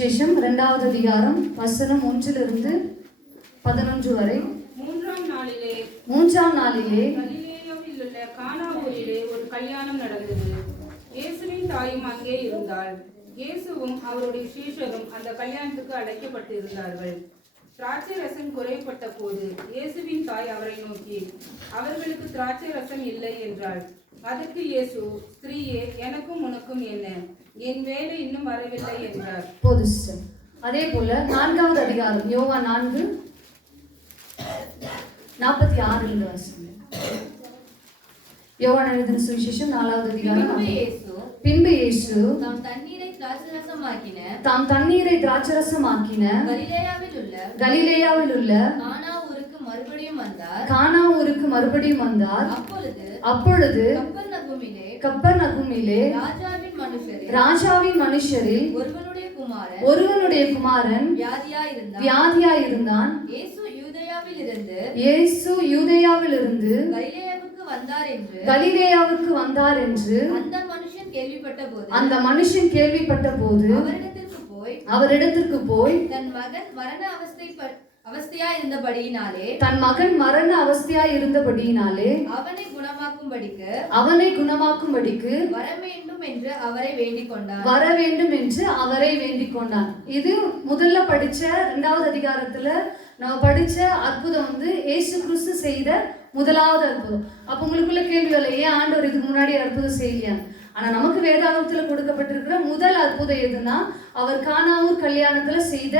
சுவிசேஷம் 2வது அதிகாரம் வசனம் 1 11 வரை. மூன்றாம் நாளிலே கலிலேயாவில் உள்ள கானா ஊரிலே ஒரு கல்யாணம் நடந்தது. இயேசுவின் தாயும் அங்கே இருந்தாள். இயேசுவும் அவருடைய சீஷரும் அந்த கல்யாணத்துக்கு அழைக்கப்பட்டிருந்தார்கள். திராட்சை ரசம் குறைப்பட்ட போது இயேசுவின் தாய் அவரை நோக்கி, அவர்களுக்கு திராட்சை ரசம் இல்லை என்றாள். அதற்கு இயேசு, ஸ்திரீயே, எனக்கும் உனக்கும் என்ன? என் வேலை இன்னும் வரவில்லை என்றார். அதே போல 4வது அதிகாரம் யோவான் 4:46 யோவான் எழுதின சுவிசேஷம் 4வது அதிகாரம். பின்பு இயேசு தாம் தண்ணீரை திராட்சரசமாக்கின கலிலேயாவில் உள்ள கானா ஊருக்கு மறுபடியும் வந்தார். அப்பொழுது கப்பர்நகூமிலே ராஜாவின் மனுஷரில் ஒருவனுடைய குமாரன் வியாதியாயிருந்தான். இயேசு யூதேயாவிலிருந்து கலிலேயாவுக்கு வந்தார் என்று அந்த மனுஷன் கேள்விப்பட்ட போது அவரிடத்திற்கு போய் தன் மகன் மரண அவஸ்தையாய் இருந்தபடியினாலே அவனை குணமாக்கும்படிக்கு வர வேண்டும் என்று அவரை வேண்டிக் கொண்டான். இது முதல்ல படிச்ச 2வது அதிகாரத்துல நம்ம படிச்ச அற்புதம் இயேசு கிறிஸ்து செய்த முதலாவது அற்புதம். அப்ப உங்களுக்குள்ள கேள்வி இல்லை, ஏன் ஆண்டவர் இதுக்கு முன்னாடி அற்புதம் செய்யலையா? ஆனா நமக்கு வேதாகமத்துல கொடுக்கப்பட்டிருக்கிற முதல் அற்புதம் எதுனா அவர் கானாவூர் கல்யாணத்துல செய்த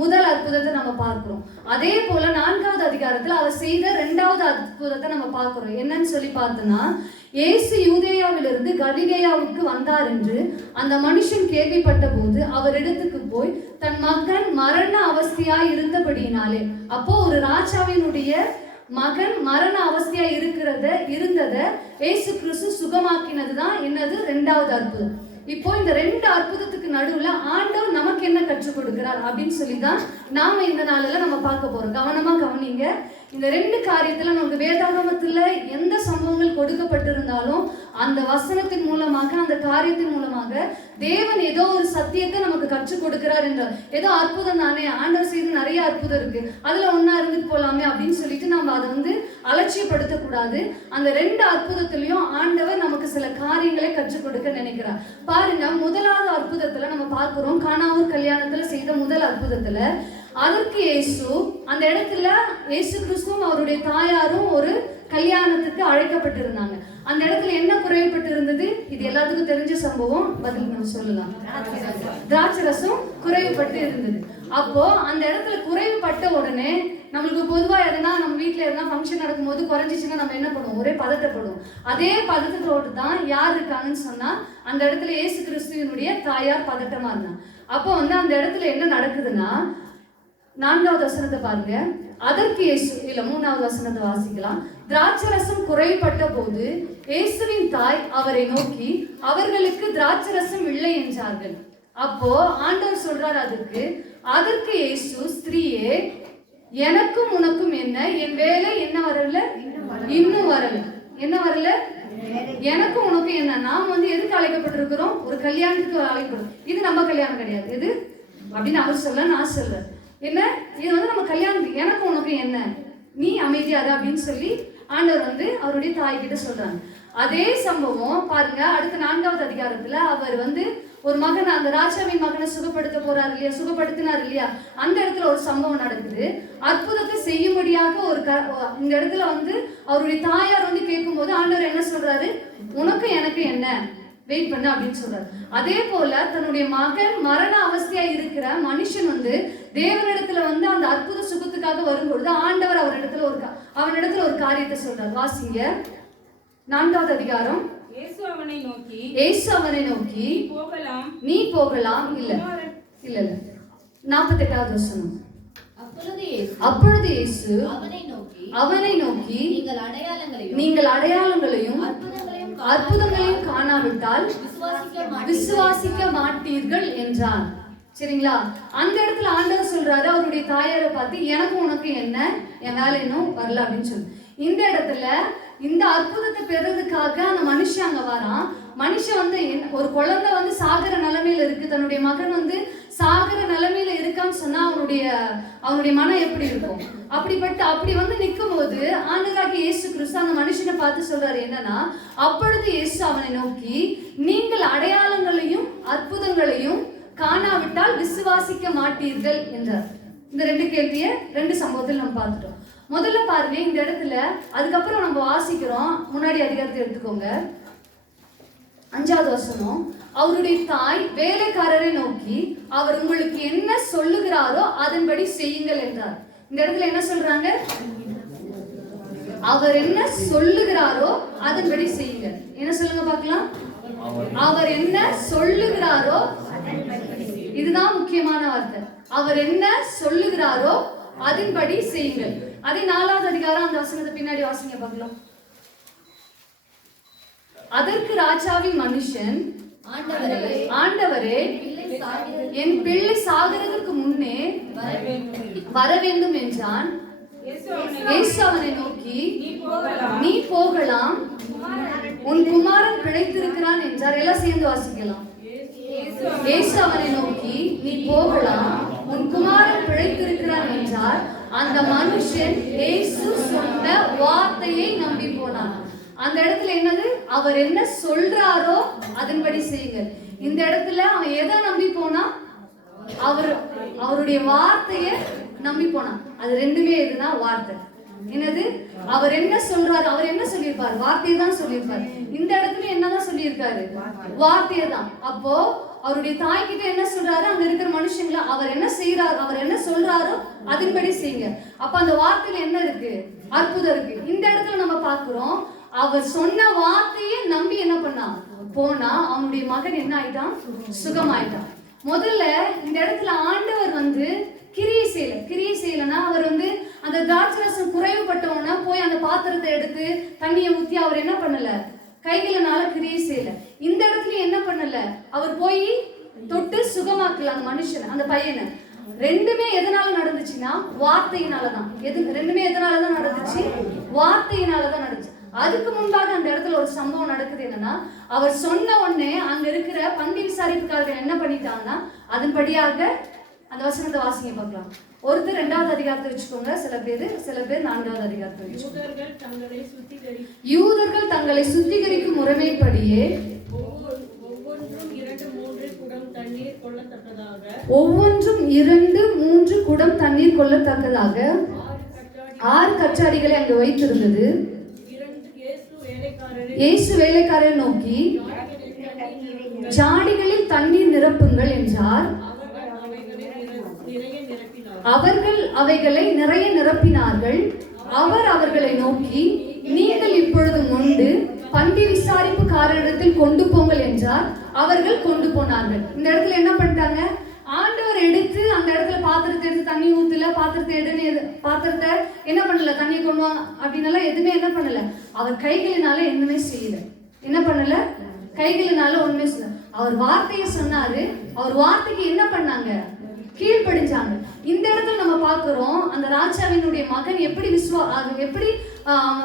முதல் அற்புதத்தை நம்ம பார்க்கிறோம். அதே போல 4வது அதிகாரத்துல அவர் செய்த 2வது அற்புதத்தை நம்ம பார்க்கிறோம். என்னன்னு சொல்லி பார்த்தோம்னா, இயேசு யூதேயாவிலிருந்து கலிலேயாவுக்கு வந்தார் என்று அந்த மனுஷன் கேள்விப்பட்ட போது அவர் இடத்துக்கு போய் தன் மகன் மரண அவஸ்தையாய் இருந்தபடியினாலே, அப்போ ஒரு ராஜாவினுடைய மகன் மரண அவஸ்தையா இருந்ததை இயேசு கிறிஸ்து சுகமாக்கினதுதான் என்னது 2வது அற்புதம். இப்போ இந்த 2 அற்புதத்துக்கு நடுவுல ஆண்டவர் நமக்கு என்ன கற்றுக் கொடுக்கிறார் அப்படின்னு சொல்லிதான் நாம இந்த நாளில நம்ம பார்க்க போறோம். கவனமா கவனிங்க. இந்த 2 காரியத்துல நமக்கு வேதாகமத்துல எந்த சம்பவங்கள் கொடுக்கப்பட்டிருந்தாலும் அந்த வசனத்தின் மூலமாக, அந்த காரியத்தின் மூலமாக தேவன் ஏதோ ஒரு சத்தியத்தை நமக்கு கற்றுக் கொடுக்கிறார் என்றார். ஏதோ அற்புதம் தானே, ஆண்டவர் செய்து நிறைய அற்புதம் இருக்கு, அதுல ஒன்னா இருந்துட்டு போலாமே அப்படின்னு சொல்லிட்டு நம்ம அதை அலட்சியப்படுத்த கூடாது. அந்த 2 அற்புதத்திலையும் ஆண்டவர் நமக்கு சில காரியங்களை கற்றுக் கொடுக்க நினைக்கிறார். பாருங்க, முதலாவது அற்புதத்துல நம்ம பார்க்கிறோம், கானாவூர் கல்யாணத்துல செய்த முதல் அற்புதத்துல அதற்கு இயேசு அந்த இடத்துல இயேசு கிறிஸ்துவும் அவருடைய தாயாரும் ஒரு கல்யாணத்துக்கு அழைக்கப்பட்டிருந்தாங்க. அந்த இடத்துல என்ன குறைவுபட்டு இருந்தது? இது எல்லாத்துக்கும் தெரிஞ்ச சம்பவம், பதில் நம்ம சொல்லலாம். திராட்சை ரசம் குறைவுபட்டு இருந்தது. அப்போ அந்த இடத்துல குறைவுபட்ட உடனே நம்மளுக்கு பொதுவா எதனா நம்ம வீட்டுல எதனா ஃபங்க்ஷன் நடக்கும்போது குறைஞ்சிச்சுன்னா நம்ம என்ன பண்ணுவோம்? ஒரே பதட்டப்படுவோம். அதே பதட்டத்தோடு தான் யார் இருக்காங்கன்னு சொன்னா அந்த இடத்துல இயேசு கிறிஸ்துவினுடைய தாயார் பதட்டமா இருந்தாங்க. அப்போ அந்த இடத்துல என்ன நடக்குதுன்னா, 4வது வசனத்தை பாருங்க. அதற்கு இயேசு, இல்ல 3வது வசனத்தை வாசிக்கலாம். திராட்சரசம் குறைபட்ட போது இயேசுவின் தாய் அவரை நோக்கி, அவர்களுக்கு திராட்சரசம் இல்லை என்றார்கள். அப்போ ஆண்டவர் சொல்றார் அதற்கு இயேசு, ஸ்திரீயே, எனக்கும் உனக்கும் என்ன? என் வேலை என்ன வரல? இன்னும் வரல. என்ன வரல? எனக்கும் உனக்கு என்ன? நாம் எதுக்கு அழைக்கப்பட்டிருக்கிறோம்? ஒரு கல்யாணத்துக்கு அழைக்கப்படும். இது நம்ம கல்யாணம் கிடையாது. இது அப்படின்னு அவர் சொல்ல, நான் சொல்றேன். என்ன? இது நம்ம கல்யாணம். எனக்கு உனக்கு என்ன? நீ அமைதியாரு அப்படின்னு சொல்லி ஆண்டவர் அவருடைய தாய்கிட்ட சொல்றாங்க. அதே சம்பவம் பாருங்க, அடுத்த 4வது அதிகாரத்துல அவர் ஒரு மகன், அந்த ராஜாவின் மகனை சுகப்படுத்த போறாரு இல்லையா, சுகப்படுத்தினார் இல்லையா, அந்த இடத்துல ஒரு சம்பவம் நடக்குது. அற்புதத்தை செய்யும்படியாக இந்த இடத்துல அவருடைய தாயார் கேட்கும் போது ஆண்டவர் என்ன சொல்றாரு? உனக்கு எனக்கு என்ன? வெயிட் பண்ண அப்படின்னு சொல்றாரு. அதே போல தன்னுடைய மகன் மரண அவஸ்தையா இருக்கிற மனுஷன் தேவனிடத்துல அந்த அற்புத சுகத்துக்காக வரும்பொழுது ஆண்டவர் அவனிடத்துல ஒரு காரியத்தை சொல்றார். வாசிங்க, 4வது அதிகாரம். இயேசு அவனை நோக்கி நீ போகலாம். இல்ல 48வது வசனம். அப்பொழுது இயேசு அவனை நோக்கி நீங்கள் அடையாளங்களையும் அற்புதங்களையும் காணாவிட்டால் விசுவாசிக்க மாட்டீர்கள் என்றான். சரிங்களா? அந்த இடத்துல ஆண்டவர் சொல்றாரு அவருடைய தாயாரை பார்த்து, எனக்கு உனக்கு என்ன? என் வேலை இன்னும் வரல அப்படின்னு சொல்லு. இந்த இடத்துல இந்த அற்புதத்தை பெறதுக்காக அந்த மனுஷன் அங்க வரான். மனுஷன் ஒரு குழந்தை சாகர நிலைமையில இருக்கு. தன்னுடைய மகன் சாகர நிக்கிறான்னு சொன்னா அவனுடைய மனம் எப்படி இருக்கும்? அப்படி வந்து நிற்கும் போது ஆண்டவராகிய இயேசு கிறிஸ்து அந்த மனுஷனை பார்த்து சொல்றாரு என்னன்னா, அப்பொழுது இயேசு அவனை நோக்கி, நீங்கள் அடையாளங்களையும் அற்புதங்களையும் காணாவிட்டால் விசுவாசிக்க மாட்டீர்கள் என்றார். இந்த 2 கேள்வியை 2 சம்பவத்தில் நம்ம பார்த்துட்டோம். முதல்ல பாருங்க, இந்த இடத்துல அதுக்கப்புறம் நம்ம வாசிக்கிறோம். முன்னாடி அதிகாரத்தை எடுத்துக்கோங்க. 5வது வசனம், அவருடைய தாய் வேலைக்காரரை நோக்கி, அவர் உங்களுக்கு என்ன சொல்லுகிறாரோ அதன்படி செய்யுங்கள் என்றார். இந்த இடத்துல என்ன சொல்றாங்க? அவர் என்ன சொல்லுகிறாரோ அதன்படி செய்யுங்க. என்ன சொல்லுங்க பார்க்கலாம். அவர் என்ன சொல்லுகிறாரோ, இதுதான் முக்கியமான வார்த்தை. அவர் என்ன சொல்லுகிறாரோ அதன்படி செய்யுங்கள். அதே 4வது அதிகாரம் அந்த வசனத்தை பின்னாடி வாசிங்க பார்க்கலாம். அதற்கு ராஜாவின் மனுஷன், ஆண்டவரே, என் பிள்ளை சாகிறதுக்கு முன்னே வர வேண்டும் என்றான். இயேசு அவனை நோக்கி, நீ போகலாம், உன் குமாரன் பிழைத்திருக்கிறான் என்றார். எல்லாம் சேர்ந்து வாசிக்கலாம். இயேசு அவனை நோக்கி, நீ போகலாம், உன் குமாரன் பிழைத்திருக்கிறான் என்றார். அந்த மனுஷன் இயேசு சொன்ன வார்த்தையை நம்பி போனான். அந்த இடத்துல என்னது? அவர் என்ன சொல்றாரோ அதன்படி செய்யுங்க. இந்த இடத்துல அவன் எதை நம்பி போனா? அவருடைய வார்த்தையை நம்பி போனான். அது ரெண்டுமே எதுனா வார்த்தை. என்னது? அவர் என்ன சொல்றாரு, அவர் என்ன சொல்லியிருப்பாரு? வார்த்தையை தான் சொல்லியிருப்பாரு. இந்த இடத்துல என்னதான் சொல்லியிருக்காரு? வார்த்தையை தான். அப்போ அவருடைய தாய்கிட்ட என்ன சொல்றாரு? அங்க இருக்கிற மனுஷங்களை அவர் என்ன செய்யறாரு, அவர் என்ன சொல்றாரோ அதன்படி செய்யுங்க. அப்ப அந்த வார்த்தையில என்ன இருக்கு? அற்புதம் இருக்கு. இந்த இடத்துல நம்ம பாக்குறோம், அவர் சொன்ன வார்த்தையை நம்பி என்ன பண்ணா? போனா அவனுடைய மகன் என்ன ஆயிட்டான்? சுகமாயிட்டான். முதல்ல இந்த இடத்துல ஆண்டவர் வந்து கிரியை செய்யலன்னா, அவர் வந்து அந்த திராட்சரசம் குறைவுபட்டவனா போய் அந்த பாத்திரத்தை எடுத்து தண்ணியை ஊத்தி அவர் என்ன பண்ணல? கைகளனால கிரியை செய்யல. இந்த இடத்துல என்ன பண்ணல? அவர் போய் தொட்டு சுகமாக்கல அந்த மனுஷன், அந்த பையனை. ரெண்டுமே எதனால நடந்துச்சுன்னா வார்த்தையினாலதான். ரெண்டுமே எதனாலதான் நடந்துச்சு? வார்த்தையினாலதான் நடந்துச்சு. அதுக்கு முன்பாக அந்த இடத்துல ஒரு சம்பவம் நடக்குது. என்னன்னா, அவர் சொன்ன உடனே அங்க இருக்கிற பந்தி விசாரிப்புக்காரர்கள் என்ன பண்ணிட்டாங்கன்னா, அதன்படியாக அந்த வசனத்தை வாசிங்க பார்க்கலாம். ஒருத்தர் 2வது அதிகாரத்தை வச்சுக்கோங்க, சில பேர் 4வது அதிகாரத்தை வச்சுக்கோங்க. யூதர்கள் தங்களை சுத்திகரிக்கும் முறைமைப்படியே ஒவ்வொன்றும் 2-3 குடம் தண்ணீர் கொள்ளத்தக்கதாக 6 கச்சாடிகளை அங்கு வைத்திருந்தது. இயேசு வேலைக்காரரை நோக்கி, ஜாடிகளில் தண்ணீர் நிரப்புங்கள் என்றார். அவர்கள் அவைகளை நிறைய நிரப்பினார்கள். அவர் அவர்களை நோக்கி, நீங்கள் இப்பொழுது மொண்டு பந்தி விசாரிப்புக்காரரிடத்தில் கொண்டு போங்கள் என்றார். அவர்கள் கொண்டு போனார்கள். இந்த இடத்துல என்ன பண்ணிட்டாங்க? ஆண்டவர் எடுத்து அந்த இடத்துல பாத்திரத்தை எடுத்து தண்ணி ஊத்துல, பாத்திரத்தை என்ன பண்ணல? தண்ணியை கொண்டு வாங்க அப்படின்னு எதுவுமே என்ன பண்ணல? அவர் கைகளினால எதுவுமே செய்யல. என்ன பண்ணல? கைகளினால ஒண்ணுமே செய்யல. அவர் வார்த்தையை சொன்னாரு. அவர் வார்த்தைக்கு என்ன பண்ணாங்க? கீழ்ப்படிஞ்சாங்க. இந்த இடத்துல நம்ம பார்க்கிறோம், அந்த ராஜாவினுடைய மகன் எப்படி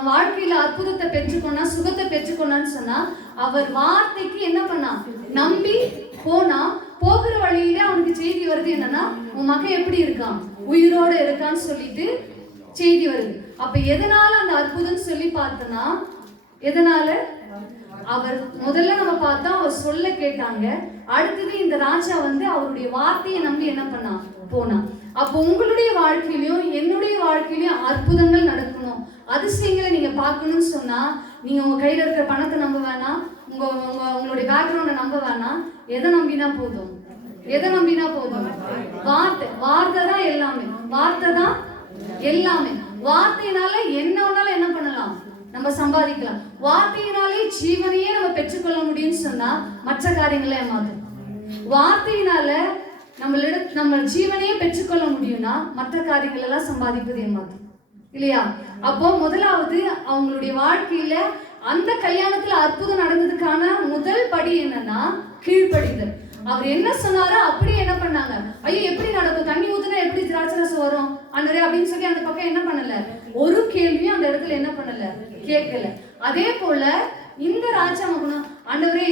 வாழ்க்கையில அற்புதத்தை பெற்றுக்கொண்டா, சுகத்தை பெற்றுக்கொண்டான்னு சொன்னா, அவர் வார்த்தைக்கு என்ன பண்ணா? நம்பி போனா. போகிற வழியில அவனுக்கு செய்தி வருது என்னன்னா, உன் மகன் எப்படி இருக்கான்? உயிரோட இருக்கான்னு சொல்லிட்டு செய்தி வருது. அப்ப எதனால அந்த அற்புதம் சொல்லி பார்த்தனா, எதனால? அவர் முதல்ல நம்ம பார்த்தா அவர் சொல்ல கேட்டாங்க. அடுத்தது இந்த ராஜா வந்து அவருடைய வார்த்தையை நம்பி என்ன பண்ணா? போனா. அப்போ உங்களுடைய வாழ்க்கையிலும் என்னுடைய வாழ்க்கையிலும் அற்புதங்கள் நடக்கணும், அதிசயங்களை நீங்க பார்க்கணும்னு சொன்னா, நீங்க உங்க கையில இருக்கிற பணத்தை நம்ப வேணாம், உங்களுடைய பேக்ரவுண்டை நம்ப வேணாம். எதை நம்பினா போதும்? வார்த்தை தான் எல்லாமே. வார்த்தை தான் எல்லாமே. வார்த்தையினால என்ன வேணாலும் என்ன பண்ணலாம்? நம்ம சம்பாதிக்கலாம். வார்த்தையினாலே ஜீவனையே நம்ம பெற்றுக்கொள்ள முடியும்னு சொன்னா மற்ற காரியங்களை ஏமாத்தும். வார்த்தையினால நம்ம ஜீவனையே பெற்றுக்கொள்ள முடியும்னா மற்ற காரியங்கள் எல்லாம் சம்பாதிப்பது ஏமாத்தும் இல்லையா? அப்போ முதலாவது அவங்களுடைய வாழ்க்கையில அந்த கல்யாணத்துல அற்புதம் நடந்ததுக்கான முதல் படி என்னன்னா கீழ்ப்படிதல். அவர் என்ன சொன்னாரோ அப்படியே என்ன பண்ணாங்க. ஐயோ எப்படி நடக்கும்? தண்ணி ஊத்துனா எப்படி திராட்சரசம் வரும் அண்டரே அப்படின்னு சொல்லி அந்த பக்கம் என்ன பண்ணல? ஒரு கேள்வியும் அந்த இடத்துல என்ன பண்ணல? கேட்கல. அதே போல இந்த ராஜா மகனும், ஆண்டவரே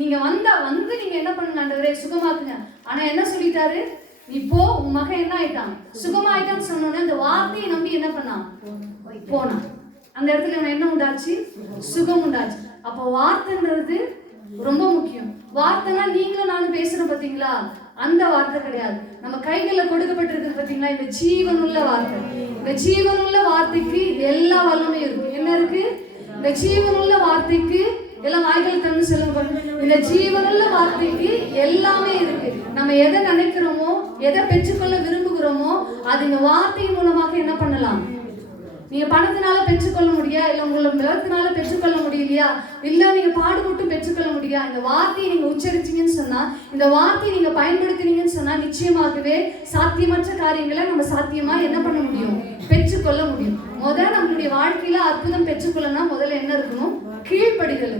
நீங்க வந்து நீங்க என்ன பண்ணுங்க ஆண்டவரே, சுகமாக்குங்க. ஆனா என்ன சொல்லிட்டாரு? நீ போ, உன் மகன் என்ன ஆயிட்டான், சுகமாயிட்டான்னு சொன்னோன்னே அந்த வார்த்தையை நம்பி என்ன பண்ணான், போனான். அந்த இடத்துல அவன் என்ன உண்டாச்சு, சுகம் உண்டாச்சு. அப்போ வார்த்தைன்றது ரொம்ப முக்கியம். வார்த்தைனா நீங்களும் நானும் பேசுறோம் பாத்தீங்களா, அந்த வார்த்தை கிடையாது. நம்ம கைகளில் கொடுக்கப்பட்டிருக்கு பாத்தீங்களா, இந்த ஜீவனுள்ள வார்த்தை. இந்த ஜீவனுள்ள வார்த்தைக்கு எல்லா வல்லமையும் இருக்கு. என்ன இருக்கு? இந்த ஜீவனுள்ள வார்த்தைக்கு எல்லாம் வாய்கள் தந்து சொல்லுங்க. இந்த ஜீவனுள்ள வார்த்தைக்கு எல்லாமே இருக்கு. நம்ம எதை நினைக்கிறோமோ, எதை பெற்றுக்கொள்ள விரும்புகிறோமோ, அது இந்த வார்த்தையின் மூலமாக என்ன பண்ணலாம். நீங்க பணத்தினால பெற்றுக்கொள்ள முடியா, இல்ல உங்களோட பலத்தினால பெற்றுக்கொள்ள முடியலையா, இல்ல நீங்க பாடுபட்டு பெற்றுக்கொள்ள முடியா, இந்த வார்த்தையை நீங்க உச்சரிச்சீங்கன்னு சொன்னா, இந்த வார்த்தையை நீங்க பயன்படுத்தினீங்கன்னு சொன்னா, நிச்சயமாகவே சாத்தியமற்ற காரியங்களை நம்ம சாத்தியமா என்ன பண்ண முடியும், பெற்றுக்கொள்ள முடியும். முதல்ல நம்மளுடைய வாழ்க்கையில அற்புதம் பெற்றுக்கொள்ளனா முதல்ல என்ன இருக்கணும், கீழ்ப்படிதல்.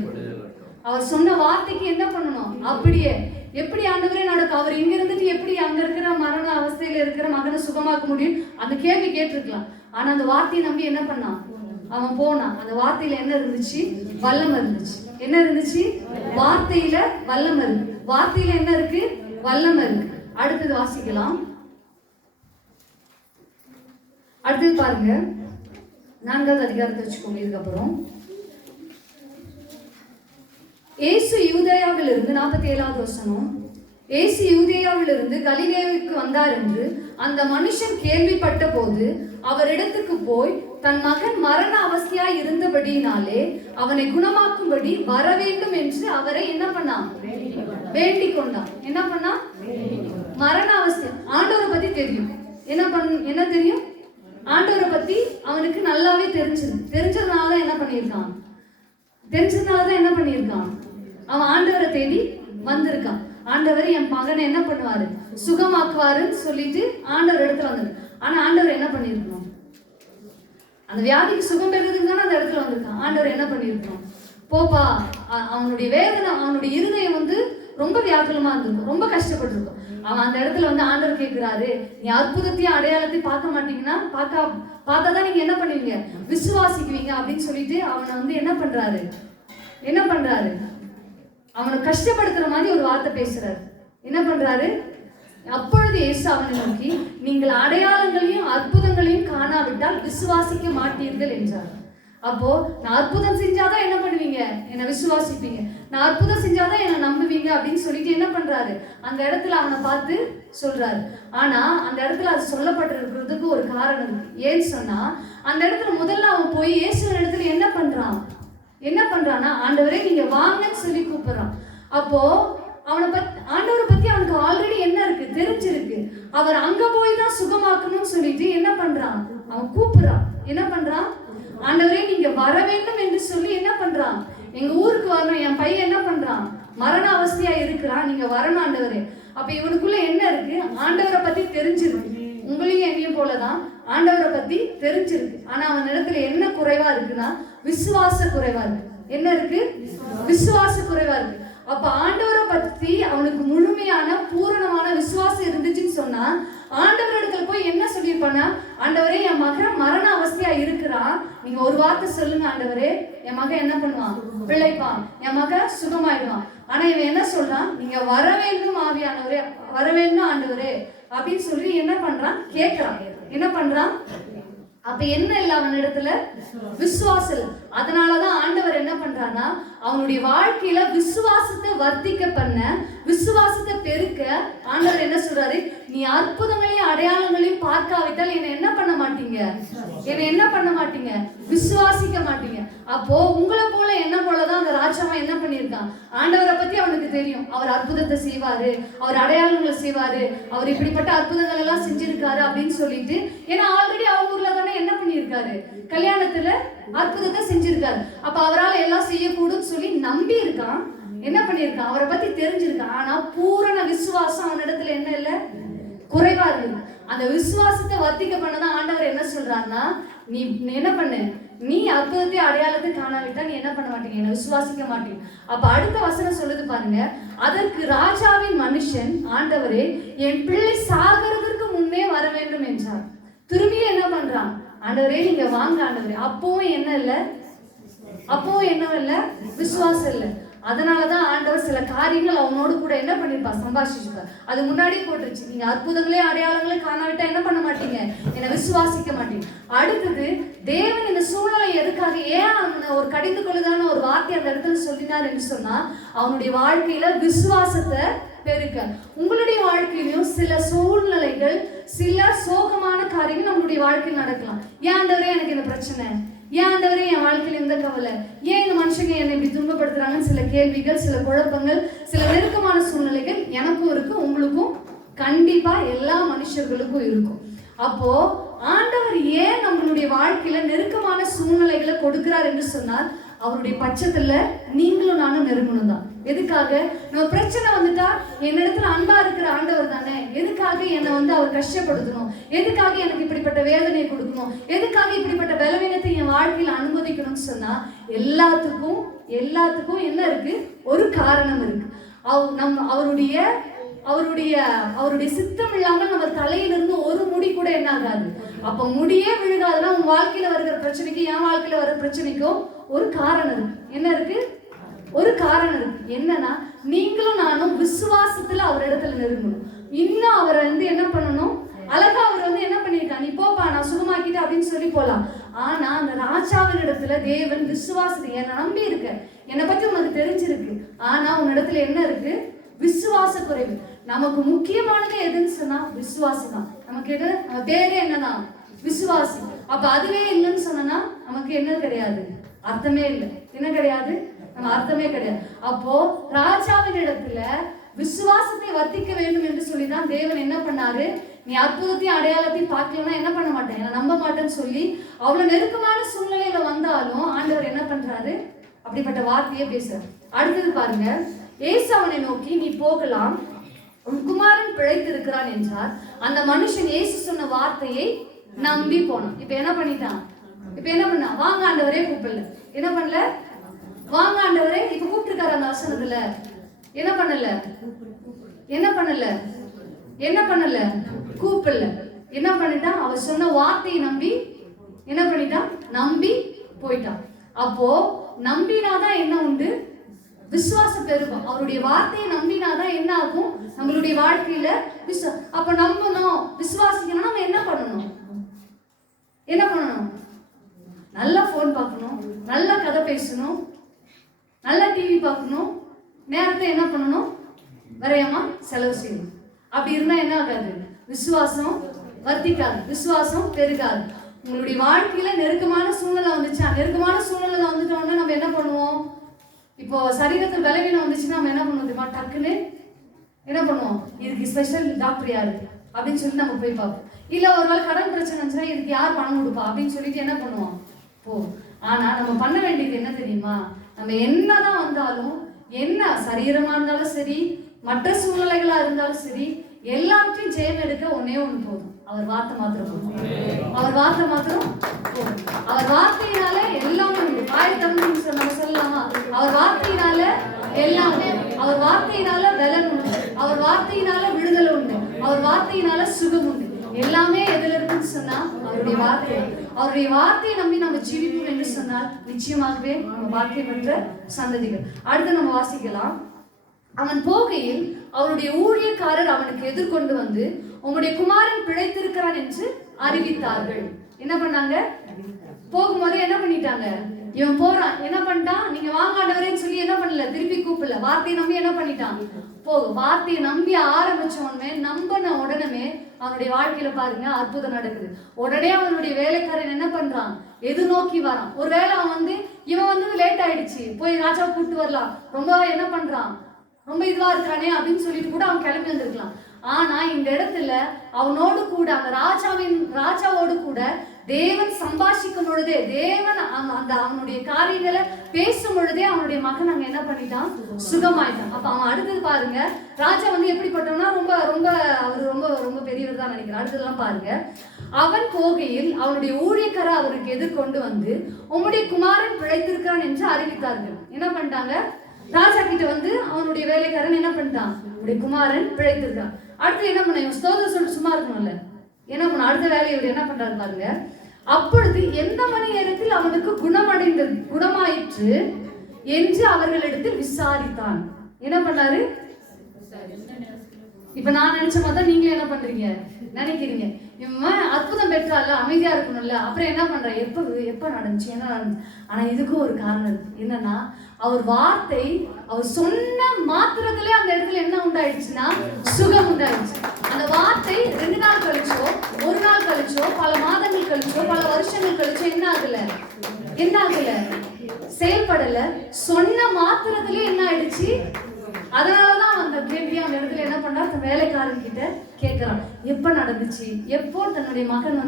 அவர் சொன்ன வார்த்தைக்கு என்ன பண்ணணும், அப்படியே எப்படி ஆண்டவரே நடக்கும். அவர் இங்க இருந்துட்டு எப்படி அங்க இருக்கிற மரண அவஸ்தையில இருக்கிற மகனை சுகமாக்க முடியும், அந்த கேள்வி கேட்டிருக்கலாம். ஆனா அந்த வார்த்தையை நம்பி என்ன பண்ணான், அவன் போனான். அந்த வார்த்தையில என்ன இருந்துச்சு, வல்லம் இருந்துச்சு. என்ன இருந்துச்சு, வார்த்தையில வல்லம் இருக்கு. வார்த்தையில என்ன இருக்கு, வல்லம் இருக்கு. அடுத்தது வாசிக்கலாம். அடுத்தது பாருங்க, 4வது அதிகாரத்தை வச்சுக்கோங்க. இதுக்கப்புறம் இயேசு யூதேயாவிலிருந்து 47வது வசனம். இயேசு யூதேயாவிலிருந்து கலிலேயாவுக்கு வந்தார் என்று அந்த மனுஷன் கேள்விப்பட்ட போது அவரிடத்துக்கு போய் தன் மகன் மரண அவஸ்தையாய் இருந்தபடியினாலே அவனை குணமாக்கும்படி வர வேண்டும் என்று அவரை என்ன பண்ணான், வேண்டிக் கொண்டான். என்ன பண்ணா, மரண அவஸ்தை. ஆண்டவரை பத்தி தெரியும். என்ன தெரியும், ஆண்டவரை பத்தி அவனுக்கு நல்லாவே தெரிஞ்சதுனாலதான் என்ன பண்ணியிருக்கான், என்ன பண்ணியிருக்கான், அவன் ஆண்டவரை தேடி வந்திருக்கான். ஆண்டவர் என் மகனை என்ன பண்ணுவாரு, சுகமாக்குவாருன்னு சொல்லிட்டு ஆண்டவர் இடத்துல வந்தாரு. ஆனா ஆண்டவர் என்ன பண்ணிருக்கணும், அந்த வியாதிக்கு சுகம் பெறுறதுக்கு தானே அந்த இடத்துல வந்திருக்கான். ஆண்டவர் என்ன பண்ணிருக்கணும், போப்பா. அவனுடைய வேதனை, அவனுடைய இருதயம் வந்து ரொம்ப வியாக்குலமா இருந்திருக்கும், ரொம்ப கஷ்டப்பட்டிருக்கும். அவன் அந்த இடத்துல வந்து ஆண்டவர் கேட்கிறாரு, நீ அற்புதத்தையும் அடையாளத்தையும் பார்க்க மாட்டீங்கன்னா, பார்த்தாதான் நீங்க என்ன பண்ணுவீங்க, விசுவாசிக்குவீங்க அப்படின்னு சொல்லிட்டு அவனை வந்து என்ன பண்றாரு, அவனை கஷ்டப்படுத்துற மாதிரி ஒரு வார்த்தை பேசுறாரு. என்ன பண்றாரு, அப்பொழுது இயேசு அவனை நோக்கி, நீங்கள் அடையாளங்களையும் அற்புதங்களையும் காணாவிட்டால் விசுவாசிக்க மாட்டீர்கள் என்றார். அப்போ நான் அற்புதம் செஞ்சாதான் என்ன பண்ணுவீங்க, என்னை விசுவாசிப்பீங்க, நான் அற்புதம் செஞ்சாதான் என்னை நம்புவீங்க அப்படின்னு சொல்லிட்டு என்ன பண்றாரு, அந்த இடத்துல அவனை பார்த்து சொல்றாரு. ஆனா அந்த இடத்துல அது சொல்லப்பட்டிருக்கிறதுக்கு ஒரு காரணம் இருக்கு. ஏன்னு சொன்னா, அந்த இடத்துல முதல்ல அவன் போய் இயேசுவின் இடத்துல என்ன பண்றான்னா, ஆண்டவரே நீங்க வாங்கன்னு சொல்லி கூப்பிடுறான். அப்போ ஆண்டவரை பத்தி அவனுக்கு ஆல்ரெடி என்ன இருக்கு, தெரிஞ்சிருக்கு. அவர் அங்க போய் தான் சுகமாக்கணும்னு சொல்லிட்டு என்ன பண்றான், அவன் கூப்பிடுறான். என்ன பண்றான், ஆண்டவரே நீங்க வர வேண்டும் என்று சொல்லி என்ன பண்றான், எங்க ஊருக்கு வரணும், என் பையன் என்ன பண்றான், மரண அவஸ்தையா இருக்கிறான், நீங்க வரணும் ஆண்டவரே. அப்ப இவனுக்குள்ள என்ன இருக்கு, ஆண்டவரை பத்தி தெரிஞ்சிருக்கு. உங்களையும் என்னையும் போலதான் ஆண்டவரை பத்தி தெரிஞ்சிருக்கு. ஆனா அவன் இடத்துல என்ன குறைவா இருக்குன்னா, விசுவாச குறைவா இருக்கு. என்ன இருக்கு, விசுவாச குறைவா இருக்கு. அப்ப ஆண்டவரை பத்தி அவனுக்கு முழுமையான பூரணமான விசுவாசம் இருந்துச்சுன்னு சொன்னா, ஆண்டவர் இடத்துல போய் என்ன சொல்லியிருப்பானா, ஆண்டவரே என் மகன் மரண அவஸ்தையா இருக்கிறான், நீங்க ஒரு வார்த்தை சொல்லுங்க ஆண்டவரே, என் மகன் என்ன பண்ணுவான், பிழைப்பான், என் மகன் சுகமாயிடுவான். ஆனா இவன் என்ன சொல்றான், நீங்க வர வேண்டும் ஆவியானவரே, வர வேண்டும் ஆண்டவரே அப்படின்னு சொல்லி என்ன பண்றான், கேட்கிறான். என்ன பண்றான், அப்ப என்ன இல்ல அவன் இடத்துல, விசுவாசம். அதனாலதான் ஆண்டவர் என்ன பண்றான்னா, அவனுடைய வாழ்க்கையில விசுவாசத்தை வர்த்திக்க பண்ண, விசுவாசத்தை பெருக்க ஆண்டவர் என்ன சொல்றாரு, நீ அற்புதங்களையும் அடையாளங்களையும் பார்க்காவிட்டால் என்ன பண்ண மாட்டீங்க, விசுவாசிக்க மாட்டீங்க. அப்போ உங்களை போல என்ன போலதான் அந்த ராஜாவா என்ன பண்ணியிருக்கான், ஆண்டவரை பத்தி அவனுக்கு தெரியும். அவர் அற்புதத்தை செய்வாரு, அவர் அடையாளங்களை செய்வாரு, அவர் இப்படிப்பட்ட அற்புதங்கள் எல்லாம் செஞ்சிருக்காரு அப்படின்னு சொல்லிட்டு, ஏன்னா ஆல்ரெடி அவங்க ஊர்ல தானே என்ன பண்ணியிருக்காரு, கல்யாணத்துல அற்புதத்தை செஞ்சிருக்காரு. அப்ப அவரால் எல்லாம் செய்யக்கூடும் சொல்லி நம்பி இருக்கான். என்ன பண்ணியிருக்கான், அவரை பத்தி தெரிஞ்சிருக்கான். ஆனா பூரண விசுவாசம் அவனிடத்துல என்ன இல்ல, குறைவா இருக்கு. அந்த விசுவாசத்தை வர்த்திக்க பண்ணதான் ஆண்டவர் என்ன சொல்றாருன்னா, நீ என்ன பண்ணு, நீ அற்புதத்தை அடையாளத்தை காணாவிட்டா நீ என்ன பண்ண மாட்டீங்க, என்ன விசுவாசிக்க மாட்டீங்க. அப்ப அடுத்த வசனம் சொல்லுது பாருங்க, அதற்கு ராஜாவின் மனுஷன், ஆண்டவரே என் பிள்ளை சாகிறதற்கு முன்னே வர வேண்டும் என்றார். திரும்பி என்ன பண்றான், ஆண்டவரே நீங்க வாங்க ஆண்டவரே. அப்பவும் என்ன இல்ல, விசுவாசம் இல்ல. அதனாலதான் ஆண்டவர் சில காரியங்கள் அவனோடு கூட என்ன பண்ணிருப்பார், சம்பாஷிச்சிருப்பார். அது முன்னாடியே போட்டுருச்சு, நீங்க அற்புதங்களே அடையாளங்களே காணாவிட்டா என்ன பண்ண மாட்டீங்க, என்னை விசுவாசிக்க மாட்டீங்க. அடுத்தது தேவன் இந்த சூழ்நிலை எதுக்காக, ஏன் அவனை ஒரு கடிந்து கொள்ளுதான ஒரு வார்த்தை அந்த இடத்துல சொல்லினார் என்று சொன்னா, அவனுடைய வாழ்க்கையில விசுவாசத்தை பெருக்க. உங்களுடைய வாழ்க்கையிலும் சில சூழ்நிலைகள், சில சோகமான காரியங்கள் நம்மளுடைய வாழ்க்கையில் நடக்கலாம். ஏன் ஆண்டவரே எனக்கு இந்த பிரச்சனை, ஏன் ஆண்டவரே என் வாழ்க்கையில இந்த கவலை, ஏன் இந்த மனுஷங்க என்னை இப்படி துன்பப்படுத்துறாங்கன்னு சில கேள்விகள், சில குழப்பங்கள், சில நெருக்கமான சூழ்நிலைகள் எனக்கும் இருக்கு, உங்களுக்கும் கண்டிப்பா எல்லா மனுஷர்களுக்கும் இருக்கும். அப்போ ஆண்டவர் ஏன் நம்மளுடைய வாழ்க்கையில நெருக்கமான சூழ்நிலைகளை கொடுக்கிறார் என்று சொன்னால், அவருடைய பட்சத்துல நீங்களும் நானும் நெருங்கணும் தான். எதுக்காக, நம்ம பிரச்சனை வந்துட்டா என்னிடத்துல அன்பா இருக்கிற ஆண்டவர் தானே, எதுக்காக என்னை அவர் கஷ்டப்படுத்தணும், எதுக்காக எனக்கு இப்படிப்பட்ட வேதனையை கொடுக்கணும், எதுக்காக இப்படிப்பட்ட பலவீனத்தை என் வாழ்க்கையில அனுமதிக்கணும்னு சொன்னா, எல்லாத்துக்கும் என்ன இருக்கு, ஒரு காரணம் இருக்கு. அவருடைய சித்தம் இல்லாமல் நம்ம தலையிலிருந்து ஒரு முடி கூட என்ன ஆகாது. அப்ப முடியே விழுகாதுன்னா உங்க வாழ்க்கையில வருகிற பிரச்சனைக்கு, என் வாழ்க்கையில வர்ற பிரச்சனைக்கும் ஒரு காரணம் இருக்கு. என்ன இருக்கு, ஒரு காரணம் இருக்கு. என்னன்னா, நீங்களும் நானும் விசுவாசத்துல அவர் இடத்துல நெருங்கணும். இன்னும் அவரை என்ன பண்ணணும், அழகா அவர் என்ன பண்ணிருக்காங்க, நீ போப்பா நான் சுகமாக்கிட்டேன் அப்படின்னு சொல்லி போலாம். ஆனா அந்த ராஜாவின் இடத்துல தேவன் விசுவாசத்தை, என்னை நம்பி இருக்க, என்னை பத்தி உனக்கு தெரிஞ்சிருக்கு, ஆனா உன் இடத்துல என்ன இருக்கு, விசுவாச குறைவு. நமக்கு முக்கியமானது எதுன்னு சொன்னா விசுவாசம் தான். நமக்கு எது, நம்ம பேரே என்னதான் விசுவாசி. அப்ப அதுவே இல்லைன்னு சொன்னா நமக்கு என்ன கிடையாது, அர்த்தமே இல்லை. என்ன கிடையாது, நம்ம அர்த்தமே கிடையாது. அப்போ ராஜாவின் இடத்துல விசுவாசத்தை வர்த்திக்க வேண்டும் என்று சொல்லிதான் தேவன் என்ன பண்ணாரு, நீ அற்புதத்தையும் அடையாளத்தையும் பார்க்கலன்னா என்ன பண்ண மாட்டேன், என்ன நம்ப மாட்டேன்னு சொல்லி அவ்வளவு நெருக்கமான சூழ்நிலையில வந்தாலும் ஆண்டவர் என்ன பண்றாரு, அப்படிப்பட்ட வார்த்தையே பேசுறாரு. அடுத்தது பாருங்க, ஏசு அவனை நோக்கி, நீ போகலாம், உன் குமாரன் பிழைத்திருக்கிறான் என்றார். அந்த மனுஷன் இயேசு சொன்ன வார்த்தையை நம்பி போனான். இப்ப என்ன பண்ணிட்டான், வாங்க ஆண்டவரே கூப்பிடல, என்ன பண்ணல, வாங்க ஆண்டவரே இப்ப கூப்பிட்டுருக்காரு அந்த வசனத்துல, என்ன பண்ணல, கூப்பிடல. என்ன பண்ணிட்டான், அவர் சொன்ன வார்த்தையை நம்பி என்ன பண்ணிட்டான், நம்பி போயிட்டான். அப்போ நம்பினாதான் என்ன உண்டு, விசுவாசம் பெருகும். அவருடைய வார்த்தையை நம்பினாதான் என்ன ஆகும், நம்மளுடைய வாழ்க்கையில அப்ப நம்பணும், விசுவாசிக்கணும். நம்ம என்ன பண்ணணும், நல்லா போன் பார்க்கணும், நல்லா கதை பேசணும், நல்லா டிவி பார்க்கணும், நேரத்தை என்ன பண்ணணும், வரையாம செலவு செய்யணும். அப்படி இருந்தா என்ன ஆகாது, விசுவாசம் வர்த்திக்காது, விசுவாசம் பெருகாது. உங்களுடைய வாழ்க்கையில நெருக்கமான சூழ்நிலை வந்துச்சா, நெருக்கமான சூழ்நிலை வந்துட்டோம்னா நம்ம என்ன பண்ணுவோம், இப்போ சரீரத்தில் பலவீனம் வந்துச்சுன்னா நம்ம என்ன பண்ணுவோம், டக்குன்னு என்ன பண்ணுவோம், இதுக்கு ஸ்பெஷல் டாக்டர் யாரு அப்படின்னு சொல்லி நம்ம போய் பார்ப்போம். இல்ல ஒரு வேளை கடன் பிரச்சனை இருந்துச்சுன்னா இதுக்கு யார் பணம் கொடுப்பா அப்படின்னு சொல்லிட்டு என்ன பண்ணுவோம், போ. ஆனா நம்ம பண்ண வேண்டியது என்ன தெரியுமா, நம்ம என்னதான் வந்தாலும், என்ன சரீரமா இருந்தாலும் சரி, மற்ற சூழ்நிலைகளா இருந்தாலும் சரி, எல்லாத்தையும் ஜெயம் எடுக்க ஒன்னே ஒண்ணு போதும், அவர் வார்த்தை மாத்திரம் போதும். அவர் வார்த்தை மாத்திரம் போதும். அவர் வார்த்தையினால எல்லாமே உண்டு. வாய் திறந்து நம்ம சொல்லலாமா, அவர் வார்த்தையினால எல்லாம் உண்டு. அவர் வார்த்தையினால பலன் உண்டு. அவர் வார்த்தையினால விடுதலை உண்டு. அவர் வார்த்தையினால சுகம் உண்டு. எல்லாமே எதுல இருக்குன்னு சொன்னா அவருடைய வார்த்தை. அவருடைய வார்த்தையை நம்பி நம்ம ஜீவிப்போம் என்று சொன்னால் நிச்சயமாகவே நம்ம வாழ்க்கை பெற்ற சந்ததிகள். அடுத்து நம்ம வாசிக்கலாம். அவன் போகையில் அவருடைய ஊழியக்காரர் அவனுக்கு எதிர்கொண்டு வந்து, உங்களுடைய குமாரன் பிழைத்திருக்கிறான் என்று அறிவித்தார்கள். என்ன பண்ணாங்க, போகும்போது என்ன பண்ணிட்டாங்க, இவன் போறான், என்ன பண்ணிட்டான், நீங்க வாங்க ஆண்டவரேன்னு சொல்லி என்ன பண்ணல, திருப்பி கூப்பிடல, வார்த்தையை நம்பி என்ன பண்ணிட்டான், போகும். வார்த்தையை நம்பி ஆரம்பிச்சவனே, நம்பின உடனே அவனுடைய வாழ்க்கையில பாருங்க அற்புதம் நடக்குது. உடனே அவனுடைய வேலைக்காரன் என்ன பண்றான், எது நோக்கி வரான். ஒருவேளை இவன் வந்து லேட் ஆயிடுச்சு, போய் ராஜாவை கூப்பிட்டு வரலாம், ரொம்ப என்ன பண்றான், ரொம்ப இதுவா இருக்கானே அப்படின்னு சொல்லிட்டு கூட அவன் கிளம்பி வந்திருக்கலாம். ஆனா இந்த இடத்துல அவனோடு கூட, அந்த ராஜாவோடு கூட தேவன் சம்பாஷிக்கும் பொழுதே, தேவன் அந்த அவனுடைய காரியங்களை பேசும் பொழுதே அவனுடைய மகன் அங்க என்ன பண்ணிட்டான், சுகமாயிட்டான். அப்ப அவன் அடுத்தது பாருங்க, ராஜா வந்து எப்படிப்பட்டவனா, ரொம்ப ரொம்ப அவர் ரொம்ப ரொம்ப பெரியவர் தான் நினைக்கிறேன். அடுத்ததெல்லாம் பாருங்க. அவன் போகையில் அவனுடைய ஊழியக்காரர் அவருக்கு எதிர்கொண்டு வந்து, உம்முடைய குமாரன் பிழைத்திருக்கிறான் என்று அறிவித்தார்கள். என்ன பண்ணிட்டாங்க, ராஜா கிட்ட வந்து அவனுடைய வேலைக்காரன் என்ன பண்ணிட்டான், உடைய குமாரன் பிழைத்திருக்கான். அடுத்து என்ன பண்ண, இவன் ஸ்தோத்திரம் சொல்லிட்டு சும்மா இருக்கணும்ல, என்ன பண்ண, அடுத்த வேலையை இவர் என்ன பண்றாரு பாருங்க. அப்பொழுது எந்த மணி நேரத்தில் அவனுக்கு குணமாயிற்று, என்று அவர்களிடத்தில் விசாரித்தான். என்ன பண்ணாரு? இப்ப நான் நினைச்ச மாதிரி நீங்களே என்ன பண்றீங்க நினைக்கிறீங்க? இவன் அற்புதம் பெற்றால அமைதியா இருக்கணும்ல, அப்புறம் என்ன பண்ற? எப்ப நடந்துச்சு, என்ன நடந்துச்சு? ஆனா இதுக்கும் ஒரு காரணம் இருக்கு. என்னன்னா, அவர் வார்த்தை அவர் சொன்ன மாத்திரத்திலே அந்த இடத்துல என்ன உண்டாயிடுச்சுன்னா சுகம் உண்டாயிடுச்சு. அந்த வார்த்தை 2 நாள் கழிச்சோ, 1 நாள் கழிச்சோ, பல மாதங்கள் கழிச்சோ, பல வருஷங்கள் கழிச்சோ என்ன ஆகல செயல்படல. சொன்ன மாத்திரத்திலே என்ன ஆயிடுச்சு. அதனாலதான் அந்த கேள்வி அந்த இடத்துல என்ன பண்றா, வேலைக்காரன் கிட்ட கேட்கிறான், எப்ப நடந்துச்சு, எப்போ தன்னுடைய மகன்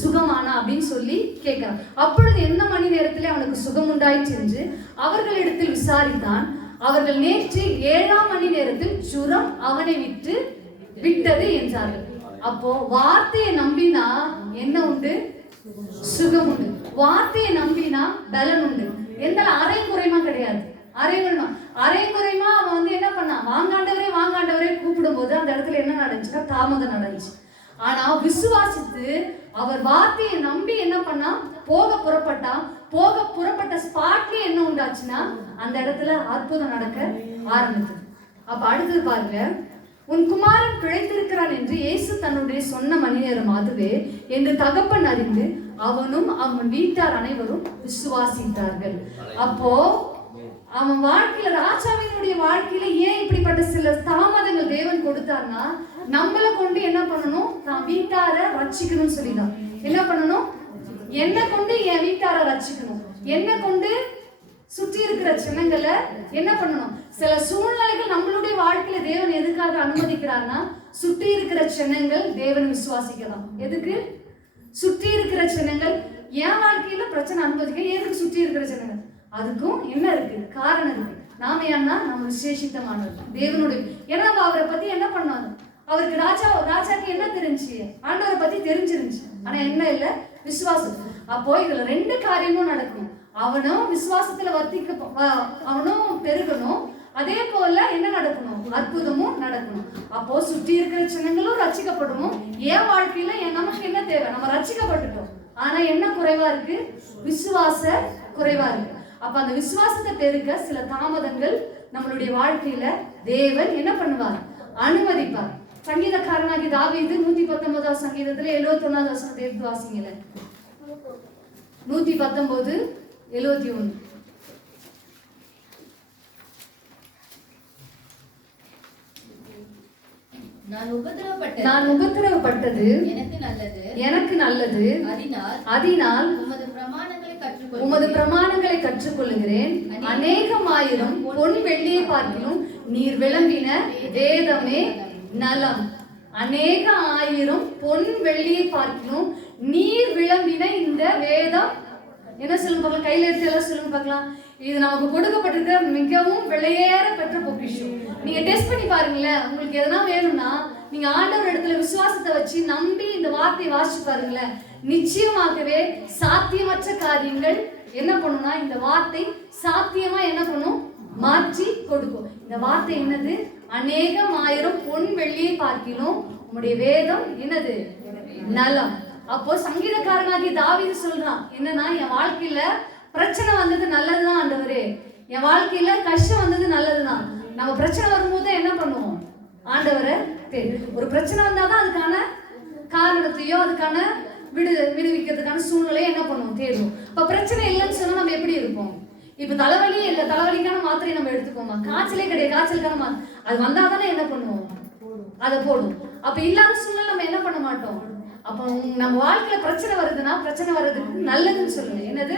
சுகமானா அப்படின்னு சொல்லி கேட்கிறான். அப்பொழுது எந்த மணி நேரத்திலே அவனுக்கு சுகம் உண்டாயிற்று என்று அவர்களிடத்தில் விசாரித்தான். அவர்கள் நேற்று 7ஆம் மணி நேரத்தில் ஜுரம் அவனை விட்டது என்றார்கள். அப்போ வார்த்தையை நம்பினா என்ன உண்டு? சுகம் உண்டு. வார்த்தையை நம்பினா பலன் உண்டு. எந்த அரை குறைமா கிடையாது. அரைகுறைமா அவன் என்ன பண்ணான்? வாங்காண்டவரே கூப்பிடும் போது அந்த இடத்துல என்ன நடந்துச்சுன்னா தாமதம் நடந்துச்சு. ஆனா விசுவாசித்து அவர் வார்த்தையை நம்பி என்ன பண்ணா, போக புறப்பட்ட ஸ்பாட்லயே என்ன உண்டாச்சுன்னா அந்த இடத்துல அற்புதம் நடக்க ஆரம்பிச்சது. அப்ப அடுத்தது பாருங்க, உன் குமாரன் பிழைத்திருக்கிறான் என்று இயேசு தன்னுடைய சொன்ன மணி நேரம் அதுவே என்று தகப்பன் அறிந்து அவனும் அவன் வீட்டார் அனைவரும் விசுவாசித்தார்கள். அப்போ அவன் வாழ்க்கையில, ராஜாவினுடைய வாழ்க்கையில ஏன் இப்படிப்பட்ட சில தாமதங்கள் தேவன் கொடுத்தார்னா, நம்மளை கொண்டு என்ன பண்ணணும்? நான் வீட்டார ரட்சிக்கணும்னு சொல்லிதான். என்ன பண்ணணும்? என்ன கொண்டு என் வீட்டார ரட்சிக்கணும். என்ன கொண்டு சுற்றி இருக்கிற ஜனங்களை என்ன பண்ணணும்? சில சூழ்நிலைகள் நம்மளுடைய வாழ்க்கையில தேவன் எதுக்காக அனுமதிக்கிறார்னா, சுற்றி இருக்கிற ஜனங்கள் தேவன் விசுவாசிக்கலாம். எதுக்கு? சுற்றி இருக்கிற ஜனங்கள் என் வாழ்க்கையில பிரச்சனை அனுமதிக்க எதுக்கு சுற்றி இருக்கிற ஜனங்கள்? அதுக்கும் என்ன இருக்கு? காரணம் இருக்கு. நாம ஏன்னா நம்ம விசேஷித்தமானது தேவனுடைய. ஏன்னா அவரை பத்தி என்ன பண்ணாங்க? அவருக்கு ராஜாக்கு என்ன தெரிஞ்சு? ஆண்டவரை பத்தி தெரிஞ்சிருந்துச்சு. ஆனா என்ன இல்ல? விசுவாசம். அப்போ இதுல 2 காரியமும் நடக்கும். அவனும் விசுவாசத்துல அவனும் பெருகணும். அதே போல என்ன நடக்கணும்? அற்புதமும் நடக்கணும். அப்போ சுற்றி இருக்கிற ஜனங்களும் ரட்சிக்கப்படணும். என் வாழ்க்கையில நமக்கு என்ன தேவை? நம்ம ரட்சிக்கப்பட்டுட்டோம். ஆனா என்ன குறைவா இருக்கு? விசுவாச குறைவா இருக்கு. அப்ப அந்த விசுவாசத்தை பெருக்க சில தாமதங்கள் நம்மளுடைய வாழ்க்கையில தேவன் என்ன பண்ணுவார்? அனுமதிப்பார். சங்கீதக்காரனாகி தாவீது 119ஆம் சங்கீதத்துல 71ஆவது வசனத்தை எடுத்து வாசிங்கள. 119:71. நான் உபத்திரவப்பட்டது எனக்கு நல்லது. அதனால் உமது பிரமாணங்களை கற்றுக்கொள்ளுகிறேன். அநேகமாயிரம் பொன் வெள்ளியை பார்க்கிலும் நீர் விளம்பின வேதமே நலம். அநேக ஆயிரம் பொன் வெள்ளியை பார்க்கிலும் நீர் விளம்பின இந்த வேதம் என்ன சொல்லுங்க பார்க்கலாம்? கையில எடுத்து எல்லாம் சொல்லுங்க பார்க்கலாம். இது நமக்கு கொடுக்கப்பட்டிருக்கிற மிகவும் விலையேற பெற்ற பொக்கிஷம். நீங்க டெஸ்ட் பண்ணி பாருங்களேன். உங்களுக்கு எதனா வேணும்னா நீங்க ஆண்டவர் இடத்துல விசுவாசத்தை வச்சு நம்பி இந்த வார்த்தையை வாசிச்சு பாருங்களேன். நிச்சயமாகவே சாத்தியமற்ற காரியங்கள் என்ன பண்ணும்னா இந்த வார்த்தை சாத்தியமா என்ன பண்ணும்? மாற்றி கொடுக்கும். இந்த வார்த்தை என்னது? அநேகம் ஆயிரம் பொன் வெள்ளியை பார்க்கிலும் உங்களுடைய வேதம் என்னது? நலம். அப்போ சங்கீதக்காரனாகி தாவீது சொல்றான், என்னன்னா என் வாழ்க்கையில பிரச்சனை வந்தது நல்லதுதான் ஆண்டவரே, என் வாழ்க்கையில கஷ்டம் வந்தது நல்லதுதான். நம்ம பிரச்சனை வரும்போது என்ன பண்ணுவோம்? ஆண்டவரை ஒரு பிரச்சனை வந்தாதான் அதுக்கான காரணத்தையோ அதுக்கான விடுவிக்கிறதுக்கான சூழ்நிலையை என்ன பண்ணுவோம்? தேடுவோம். இப்ப பிரச்சனை இல்லைன்னு சொன்னா நம்ம எப்படி இருப்போம்? இப்ப தலைவலி இல்ல, தலைவலிக்கான மாத்திரை நம்ம எடுத்துக்கோமா? காய்ச்சலே கிடையாது, காய்ச்சலுக்கான அது வந்தாதானே என்ன பண்ணுவோம்? அதை போடும். அப்ப இல்லாத சூழ்நிலை நம்ம என்ன பண்ண மாட்டோம். அப்போ நம்ம வாழ்க்கையில பிரச்சனை வருதுன்னா பிரச்சனை வர்றதுக்கு நல்லதுன்னு சொல்லுங்க. என்னது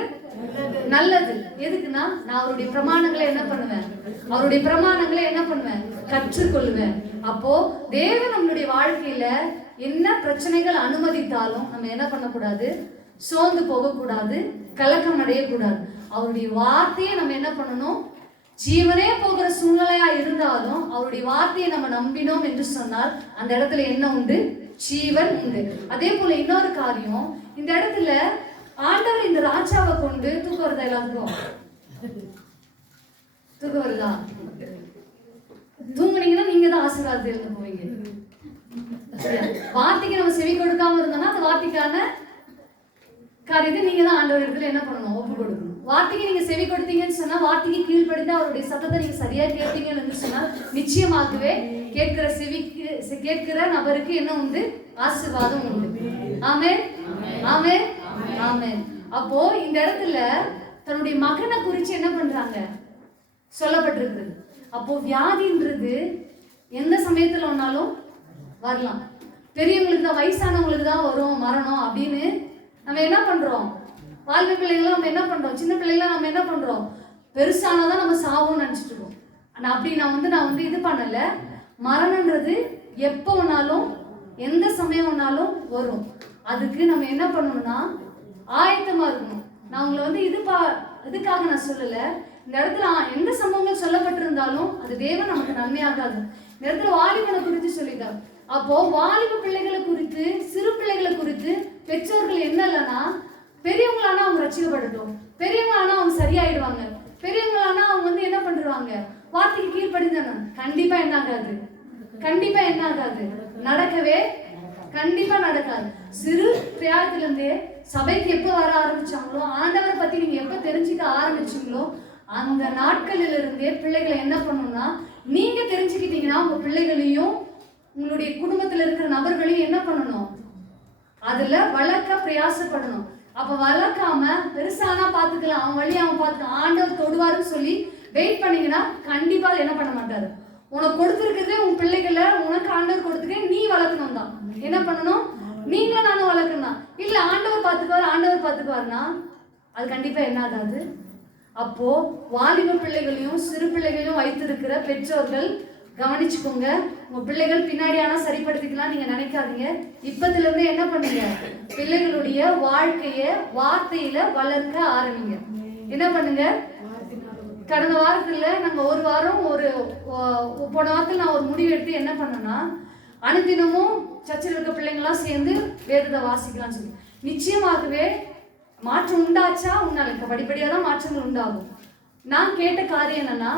நல்லது? எதுக்குன்னா நான் அவருடைய பிரமாணங்களை என்ன பண்ணுவேன்? அவருடைய பிரமாணங்களை என்ன பண்ணுவேன்? கற்றுக்கொள்வேன். அப்போ தேவன் நம்மளுடைய வாழ்க்கையில என்ன பிரச்சனைகள் அனுமதித்தாலும் நம்ம என்ன பண்ணக்கூடாது? சோர்ந்து போகக்கூடாது, கலக்கம் அடையக்கூடாது. அவருடைய வார்த்தையை நம்ம என்ன பண்ணணும்? ஜீவனே போகிற சூழ்நிலையா இருந்தாலும் அவருடைய வார்த்தையை நம்ம நம்பினோம் என்று சொன்னால் அந்த இடத்துல என்ன உண்டு? ஜீவன் உண்டு. அதே போல இன்னொரு காரியம், இந்த இடத்துல ஆண்டவர் இந்த ராஜாவை கொண்டு தூக்கம் வருதா? எல்லாருக்கும் தூக்கம் வருதா? தூங்குனீங்கன்னா நீங்க தான் ஆசீர்வாதத்தை இருந்து போவீங்க. வார்த்தைக்கு நம்ம செவி கொடுக்காம இருந்தோம்னா அந்த வார்த்தைக்கான காரியத்தை நீங்க தான் ஆண்டவர் இடத்துல என்ன பண்ணணும்? ஒப்பு கொடுக்கணும். வார்த்தைக்கு நீங்க செவி கொடுத்தீங்கன்னு சொன்னா, வார்த்தைக்கு கீழ்ப்படிந்து அவருடைய சத்தத்தை நீங்க சரியா கேட்டீங்கன்னு சொன்னா, நிச்சயமாகவே கேட்கிற நபருக்கு என்ன உண்டு? ஆசீர்வாதம் உண்டு. ஆமென், ஆமென், ஆமென். அப்போ இந்த இடத்துல தன்னுடைய மகனை குறிச்சு என்ன பண்றாங்க சொல்லப்பட்டிருக்கிறது. அப்போ வியாதின்றது எந்த சமயத்துல ஒன்னாலும் வரலாம். பெரியவங்களுக்கு தான், வயசானவங்களுக்கு தான் வரும் மரணம் அப்படின்னு நம்ம என்ன பண்றோம்? வாழ்க்கை பிள்ளைங்களும் நம்ம என்ன பண்றோம்? சின்ன பிள்ளைங்கள நம்ம என்ன பண்றோம்? பெருசானதான் நம்ம சாவோம்னு நினைச்சிட்டு இருக்கோம். ஆனா அப்படி நான் வந்து இது பண்ணல. மரணம்ன்றது எப்போ வேணாலும் எந்த சமயம் வேணாலும் வரும். அதுக்கு நம்ம என்ன பண்ணணும்னா ஆயத்தமா இருக்கணும். நான் உங்களை வந்து இதுக்காக நான் சொல்லல. இந்த இடத்துல எந்த சம்பவங்கள் சொல்லப்பட்டிருந்தாலும் அது தேவன் நமக்கு நன்மையாகாது. இந்த இடத்துல வாலிபனை குறித்து சொல்லிட்டார். அப்போ வாலிப பிள்ளைகளை குறித்து, சிறு பிள்ளைகளை குறித்து பெற்றோர்கள் என்ன இல்லைன்னா, பெரியவங்களானா அவங்க ரட்சிக்கப்படட்டும், பெரியவங்களானா அவங்க சரியாயிடுவாங்க, பெரியவங்களானா அவங்க வந்து என்ன பண்ணிடுவாங்க, வார்த்தைக்கு கீழ்ப்படிந்தானே. கண்டிப்பா என்ன ஆகாது, கண்டிப்பா என்ன ஆகாது, நடக்கவே கண்டிப்பா நடக்காது. சிறு பிராயத்திலிருந்தே சபைக்கு எப்போ வர ஆரம்பிச்சாங்களோ, ஆண்டவரை பத்தி நீங்க எப்ப தெரிஞ்சுக்க ஆரம்பிச்சீங்களோ, அந்த நாட்களில் இருந்தே பிள்ளைகளை என்ன பண்ணணும்னா, நீங்க தெரிஞ்சுக்கிட்டீங்கன்னா உங்க பிள்ளைகளையும் உங்களுடைய குடும்பத்துல இருக்கிற நபர்களையும் என்ன பண்ணணும், அதுல வளர்க்க பிரயாசப்படணும். அப்ப வளர்க்காம பெருசானா பாத்துக்கலாம், அவன் வழி அவன் பார்த்துக்கலாம், ஆண்டவர் தொடுவாருன்னு சொல்லி வெயிட் பண்ணீங்கன்னா கண்டிப்பா என்ன பண்ண மாட்டாரு. உனக்கு கொடுத்துருக்குது உன் பிள்ளைகளை உனக்கு ஆண்டவர் கொடுத்துக்க, நீ வளர்க்கணும் தான். என்ன பண்ணணும்? நீங்களும் நானும் வளர்க்கணும். இல்ல ஆண்டவர் பார்த்துக்குவாருன்னா அது கண்டிப்பா என்ன ஆகாது. அப்போ வாலிப பிள்ளைகளையும் சிறு பிள்ளைகளையும் வைத்திருக்கிற பெற்றோர்கள் கவனிச்சுக்கோங்க. உங்க பிள்ளைகள் பின்னாடி ஆனா சரிப்படுத்திக்கலாம் நீங்க நினைக்காதீங்க. இப்பத்துல இருந்து என்ன பண்ணுங்க, பிள்ளைகளுடைய வாழ்க்கைய வார்த்தையில வளர்க்க ஆரம்பிங்க. என்ன பண்ணுங்க, கடந்த வாரத்துல நாங்க ஒரு வாரம் போன வாரத்துல நான் ஒரு முடிவு எடுத்து என்ன பண்ணேன்னா, அனுதினமும் சர்ச்சில் இருக்க பிள்ளைங்களாம் சேர்ந்து வேதத்தை வாசிக்கலாம்னு சொல்லி. நிச்சயமாகவே மாற்றம் உண்டாச்சா? உன்னால படிப்படியாக தான் மாற்றங்கள் உண்டாகும். நான் கேட்ட காரியம் என்னன்னா,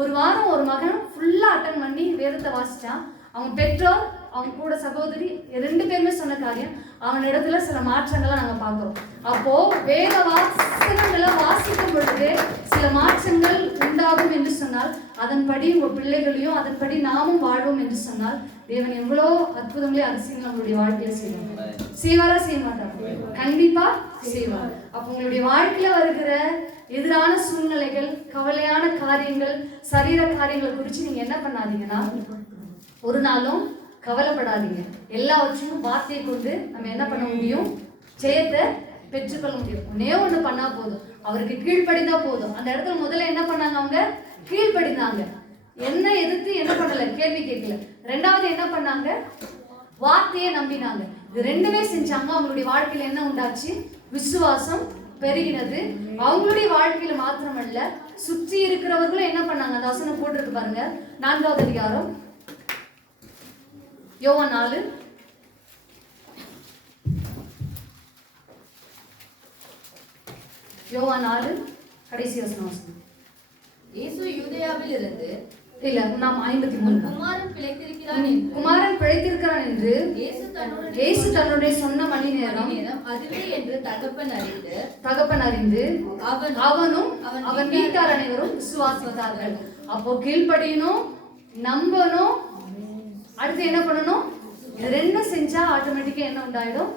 ஒரு வாரம் ஒரு மகன் ஃபுல்லா அட்டன் பண்ணி வேதத்தை வாசிச்சான். அவங்க பெற்றோர் அவங்க கூட சகோதரி 2 பேருமே சொன்ன காரியம், அவன் இடத்துல சில மாற்றங்களை நாங்க பார்க்கிறோம். அப்போ வேத வாசகங்களை வாசிக்கும் பொழுது சில மாற்றங்கள் உண்டாகும் என்று சொன்னால், அதன்படி உங்க பிள்ளைகளையும் அதன்படி நாமும் வாழ்வோம் என்று சொன்னால், தேவன் எவ்வளோ அற்புதங்களே அதிசயங்கள் நம்மளுடைய வாழ்க்கையில செய்வார். செய்வாரா செய்ய மாட்டார்? கண்டிப்பா செய்வார். அப்ப உங்களுடைய வாழ்க்கையில வருகிற எதிரான சூழ்நிலைகள், கவலையான காரியங்கள், சரீர காரியங்களை குறித்து நீங்க என்ன பண்ணாதீங்கன்னா, ஒரு நாளும் கவலைப்படாதீங்க. எல்லாவற்றையும் வார்த்தையை கொண்டு நம்ம என்ன பண்ண முடியும், ஜெயத்தை பெற்றுக்கொள்ள முடியும். ஒண்ணு பண்ணா போதும், அவருக்கு கீழ்ப்படிந்தா போதும். அந்த இடத்துல முதல்ல என்ன பண்ணாங்க, அவங்க கீழ்ப்படிந்தாங்க. என்ன எதிர்த்து என்ன பண்ணல, கேள்வி கேட்கல. 2வது என்ன பண்ணாங்க, வார்த்தையை நம்பினாங்க. இது 2மே செஞ்சாங்க. அவங்களுடைய வாழ்க்கையில என்ன உண்டாச்சு, விசுவாசம் பெருகினது. அவங்களுடைய வாழ்க்கையில மாத்திரமல்ல, சுற்றி இருக்கிறவர்களும் என்ன பண்ணாங்க. அந்த வசனம் போட்டிருக்கு பாருங்க, 4வது அதிகாரம் யோவான் 4. யோவான் 4 கடைசி வசனம். இயேசு யூதேயாவில் இருந்து இல்ல நாம் 53 குமாரன் பிழைத்திருக்கிறான் என்று இயேசு தன்னுடைய சொன்ன மணி நேரம் அதுவே என்று தகப்பன் அறிந்து அவனும் அவன் வீட்டார் அனைவரும் விசுவாசித்தார்கள். அப்போ கீழ்ப்படியணும், நம்பணும், அடுத்து என்ன பண்ணணும், இது 2 செஞ்சா ஆட்டோமேட்டிக்கா என்ன உண்டாயிடும்,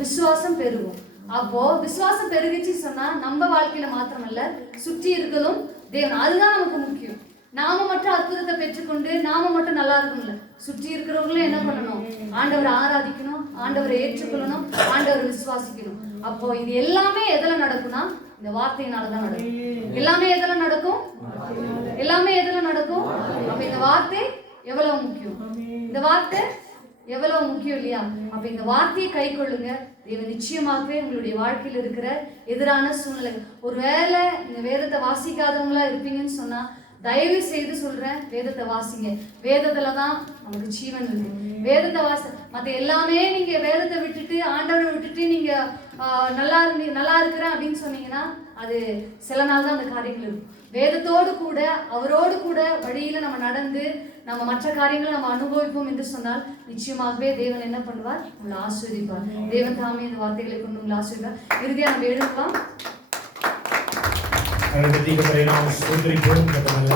விசுவாசம் பெருகும். அப்போ விசுவாசம் பெருகிச்சு சொன்னா நம்ம வாழ்க்கையில மாத்திரமல்ல, சுற்றி இருக்கலும் தேவன், அதுதான் நமக்கு முக்கியம். நாம மட்டும் அற்புதத்தை பெற்றுக்கொண்டு நாம மட்டும் நல்லா இருக்கணும்ல, சுற்றி இருக்கிறவங்களும் என்ன பண்ணணும், ஆண்டவரை ஆராதிக்கணும், ஆண்டவரை ஏற்றுக்கொள்ளணும், ஆண்டவரை விசுவாசிக்கணும். அப்போ இது எல்லாமே எதுல நடக்கும்னா, இந்த வார்த்தையினாலதான் நடக்கும். எல்லாமே எதுல நடக்கும், எல்லாமே எதுல நடக்கும். அப்ப இந்த வார்த்தை எவ்வளவு முக்கியம், இந்த வார்த்தை எவ்வளவு முக்கியம் இல்லையா? அப்ப இந்த வார்த்தையை கை கொள்ளுங்க. தேவன் நிச்சயமாகவே உங்களுடைய வாழ்க்கையில் இருக்கிற எதிரான சூழ்நிலைகள், ஒருவேளை நீங்க வேதத்தை வாசிக்காதவங்களா இருப்பீங்கன்னு சொன்னா, தயவு செய்து சொல்றேன், வேதத்தை வாசிங்க. வேதத்துலதான் நமக்கு ஜீவன் இருக்கு. வேதத்தை மத்த எல்லாமே நீங்க வேதத்தை விட்டுட்டு ஆண்டவரை விட்டுட்டு நீங்க நல்லா இருக்கிறேன் அப்படின்னு சொன்னீங்கன்னா, அது சில நாள் தான் அந்த காரியங்கள் இருக்கும். வேதத்தோடு கூட அவரோடு கூட வழியில நம்ம நடந்து நம்ம மற்ற காரியங்களை நம்ம அனுபவிப்போம் என்று சொன்னால், நிச்சயமாகவே தேவன் என்ன பண்ணுவார், உங்களை ஆசீர்வதிப்பார். தேவன் தாமே இந்த வார்த்தைகளை கொண்டு உங்களை ஆசீர்வதிப்பார். இறுதியா நம்ம எழுதலாம். அதை பற்றி நாம் ஸ்தோத்திரிப்போம். நல்ல